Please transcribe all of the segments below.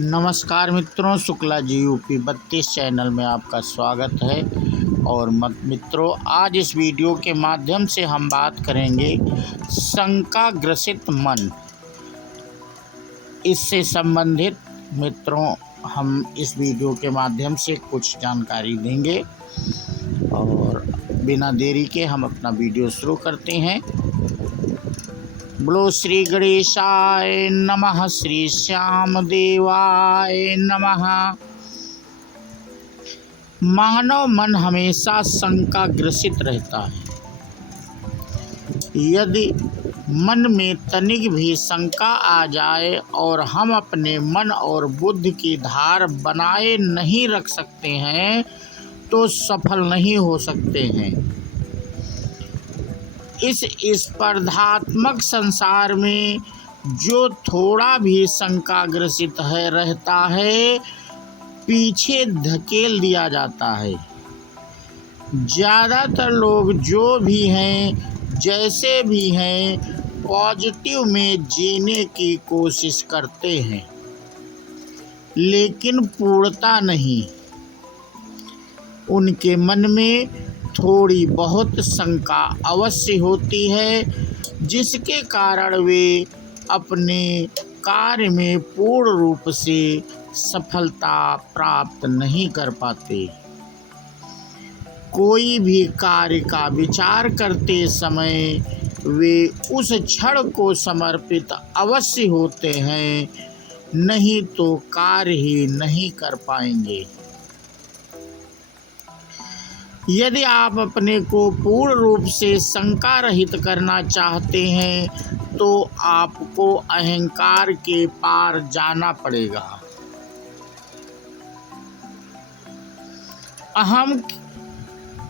नमस्कार मित्रों, Shukla ji UP 32 channel में आपका स्वागत है। और मित्रों, आज इस वीडियो के माध्यम से हम बात करेंगे शंका ग्रसित मन। इससे संबंधित मित्रों हम इस वीडियो के माध्यम से कुछ जानकारी देंगे और बिना देरी के हम अपना वीडियो शुरू करते हैं। बोलो श्री गणेशाय नमः, श्री श्याम देवाय नमः। मानव मन हमेशा शंका ग्रसित रहता है। यदि मन में तनिक भी शंका आ जाए और हम अपने मन और बुद्धि की धार बनाए नहीं रख सकते हैं तो सफल नहीं हो सकते हैं। इस स्पर्धात्मक संसार में जो थोड़ा भी शंकाग्रसित रहता है, पीछे धकेल दिया जाता है। ज़्यादातर लोग जो भी हैं, जैसे भी हैं, पॉजिटिव में जीने की कोशिश करते हैं, लेकिन पूर्णता नहीं। उनके मन में थोड़ी बहुत शंका अवश्य होती है, जिसके कारण वे अपने कार्य में पूर्ण रूप से सफलता प्राप्त नहीं कर पाते। कोई भी कार्य का विचार करते समय वे उस क्षण को समर्पित अवश्य होते हैं, नहीं तो कार्य ही नहीं कर पाएंगे। यदि आप अपने को पूर्ण रूप से शंका रहित करना चाहते हैं तो आपको अहंकार के पार जाना पड़ेगा। अहम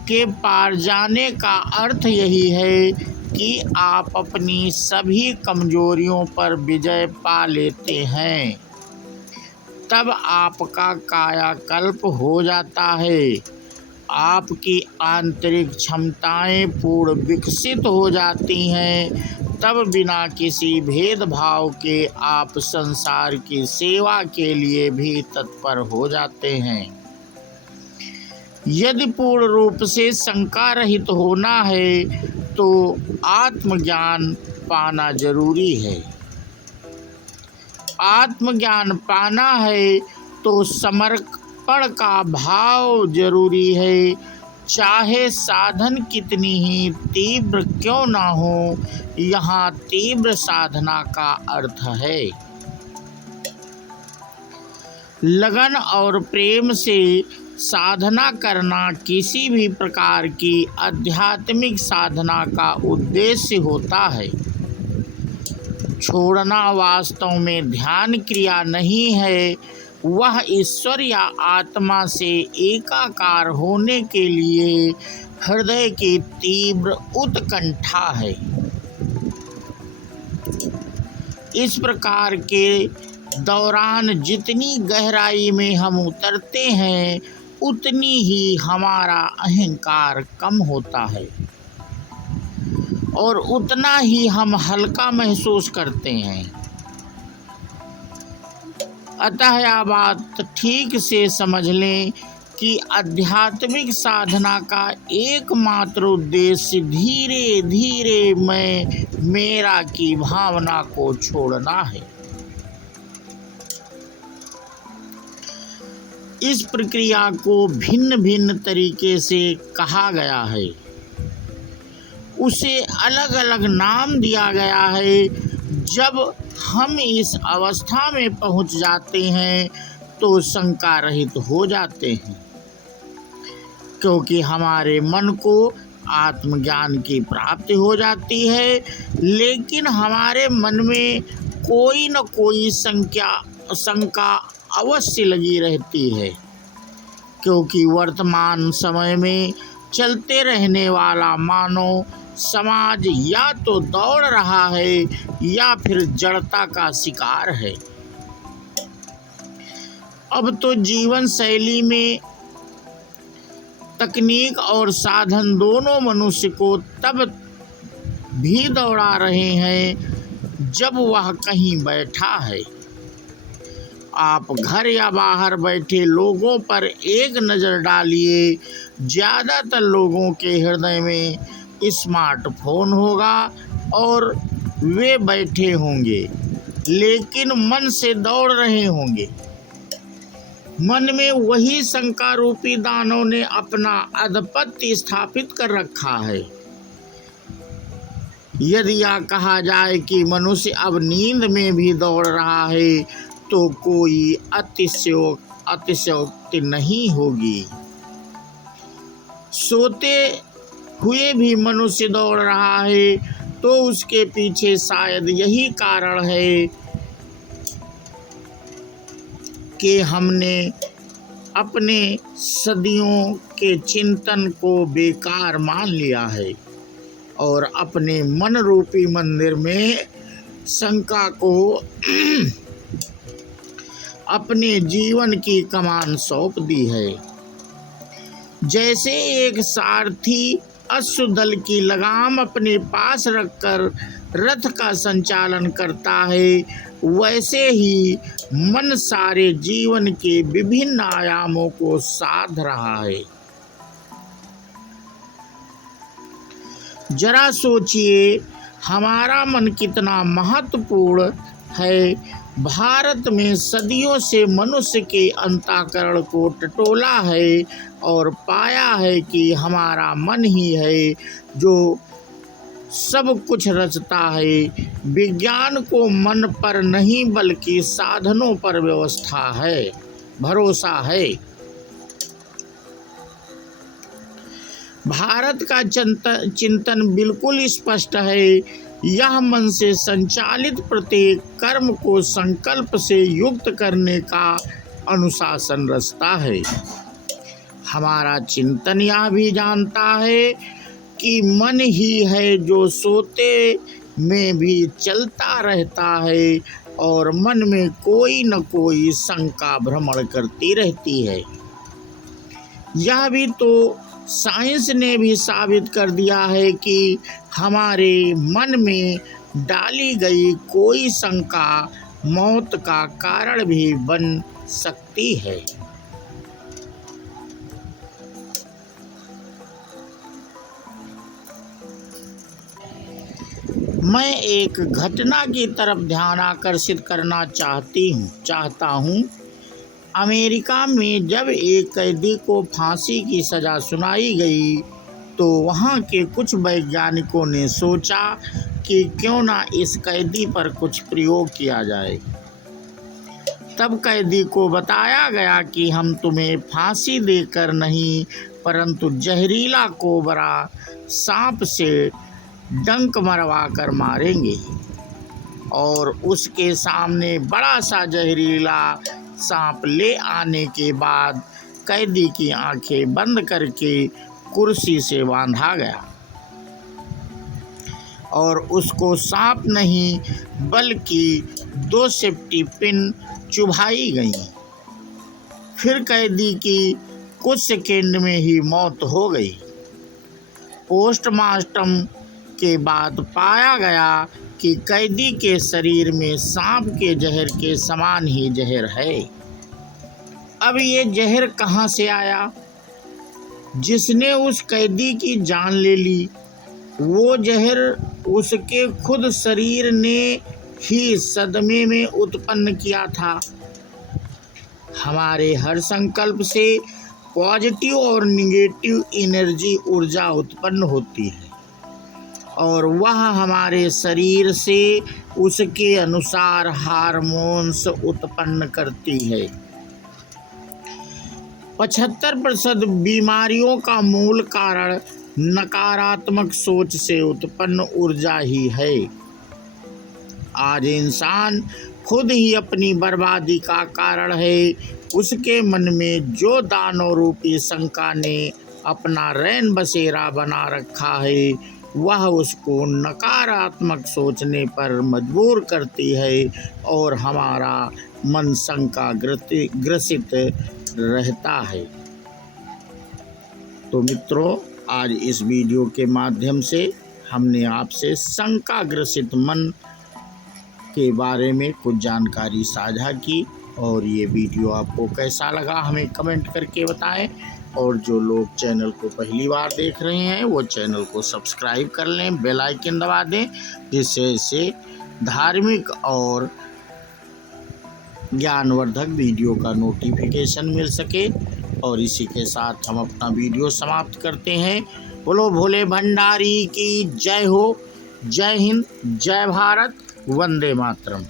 के पार जाने का अर्थ यही है कि आप अपनी सभी कमजोरियों पर विजय पा लेते हैं। तब आपका कायाकल्प हो जाता है। आपकी आंतरिक क्षमताएं पूर्ण विकसित हो जाती हैं। तब बिना किसी भेदभाव के आप संसार की सेवा के लिए भी तत्पर हो जाते हैं। यदि पूर्ण रूप से शंका रहित होना है तो आत्मज्ञान पाना जरूरी है। आत्मज्ञान पाना है तो समर्पण का भाव जरूरी है। चाहे साधन कितनी ही तीव्र क्यों ना हो, यहाँ तीव्र साधना का अर्थ है लगन और प्रेम से साधना करना। किसी भी प्रकार की आध्यात्मिक साधना का उद्देश्य होता है। छोड़ना वास्तव में ध्यान क्रिया नहीं है, वह ईश्वर या आत्मा से एकाकार होने के लिए हृदय की तीव्र उत्कंठा है। इस प्रकार के दौरान जितनी गहराई में हम उतरते हैं, उतनी ही हमारा अहंकार कम होता है और उतना ही हम हल्का महसूस करते हैं। अतः यह बात ठीक से समझ लें कि आध्यात्मिक साधना का एकमात्र उद्देश्य धीरे धीरे मैं मेरा की भावना को छोड़ना है। इस प्रक्रिया को भिन्न भिन्न तरीके से कहा गया है, उसे अलग अलग नाम दिया गया है। जब हम इस अवस्था में पहुंच जाते हैं तो शंका रहित हो जाते हैं, क्योंकि हमारे मन को आत्मज्ञान की प्राप्ति हो जाती है। लेकिन हमारे मन में कोई न कोई शंका अवश्य लगी रहती है, क्योंकि वर्तमान समय में चलते रहने वाला मानव समाज या तो दौड़ रहा है या फिर जड़ता का शिकार है। अब तो जीवन शैली में तकनीक और साधन दोनों मनुष्य को तब भी दौड़ा रहे हैं जब वह कहीं बैठा है। आप घर या बाहर बैठे लोगों पर एक नज़र डालिए, ज़्यादातर लोगों के हृदय में स्मार्टफोन होगा और वे बैठे होंगे लेकिन मन से दौड़ रहे होंगे। मन में वही शंका रूपी दानव ने अपना आधिपत्य स्थापित कर रखा है। यदि यह कहा जाए कि मनुष्य अब नींद में भी दौड़ रहा है तो कोई अतिशयोक्ति नहीं होगी। सोते हुए भी मनुष्य दौड़ रहा है तो उसके पीछे शायद यही कारण है कि हमने अपने सदियों के चिंतन को बेकार मान लिया है और अपने मन रूपी मंदिर में शंका को अपने जीवन की कमान सौंप दी है। जैसे एक सारथी अश्वदल की लगाम अपने पास रखकर रथ का संचालन करता है, वैसे ही मन सारे जीवन के विभिन्न आयामों को साध रहा है। जरा सोचिए, हमारा मन कितना महत्वपूर्ण है। भारत में सदियों से मनुष्य के अंतःकरण को टटोला है और पाया है कि हमारा मन ही है जो सब कुछ रचता है। विज्ञान को मन पर नहीं बल्कि साधनों पर भरोसा है। भारत का चिंतन बिल्कुल स्पष्ट है। यह मन से संचालित प्रत्येक कर्म को संकल्प से युक्त करने का अनुशासन रचता है। हमारा चिंतन यह भी जानता है कि मन ही है जो सोते में भी चलता रहता है और मन में कोई न कोई शंका भ्रमण करती रहती है। यह भी तो साइंस ने भी साबित कर दिया है कि हमारे मन में डाली गई कोई शंका मौत का कारण भी बन सकती है। मैं एक घटना की तरफ ध्यान आकर्षित करना चाहता हूँ। अमेरिका में जब एक कैदी को फांसी की सज़ा सुनाई गई तो वहाँ के कुछ वैज्ञानिकों ने सोचा कि क्यों ना इस कैदी पर कुछ प्रयोग किया जाए। तब कैदी को बताया गया कि हम तुम्हें फांसी देकर नहीं परंतु जहरीला कोबरा सांप से डंक मरवा कर मारेंगे। और उसके सामने बड़ा सा जहरीला सांप ले आने के बाद कैदी की आंखें बंद करके कुर्सी से बांधा गया और उसको सांप नहीं बल्कि 2 सेफ्टी पिन चुभाई गई। फिर कैदी की कुछ सेकेंड में ही मौत हो गई। पोस्टमार्टम के बाद पाया गया कि कैदी के शरीर में सांप के जहर के समान ही जहर है। अब ये जहर कहाँ से आया? जिसने उस कैदी की जान ले ली, वो जहर उसके खुद शरीर ने ही सदमे में उत्पन्न किया था। हमारे हर संकल्प से पॉजिटिव और निगेटिव एनर्जी ऊर्जा उत्पन्न होती है और वह हमारे शरीर से उसके अनुसार हार्मोन्स उत्पन्न करती है। 75% बीमारियों का मूल कारण नकारात्मक सोच से उत्पन्न ऊर्जा ही है। आज इंसान खुद ही अपनी बर्बादी का कारण है। उसके मन में जो दानव रूपी शंका ने अपना रैन बसेरा बना रखा है, वह उसको नकारात्मक सोचने पर मजबूर करती है और हमारा मन शंका ग्रसित रहता है। तो मित्रों, आज इस वीडियो के माध्यम से हमने आपसे शंका ग्रसित मन के बारे में कुछ जानकारी साझा की और ये वीडियो आपको कैसा लगा हमें कमेंट करके बताएं। और जो लोग चैनल को पहली बार देख रहे हैं वो चैनल को सब्सक्राइब कर लें, बेल आइकन दबा दें, जिससे से धार्मिक और ज्ञानवर्धक वीडियो का नोटिफिकेशन मिल सके। और इसी के साथ हम अपना वीडियो समाप्त करते हैं। बोलो भोले भंडारी की जय हो। जय हिंद, जय भारत, वंदे मातरम।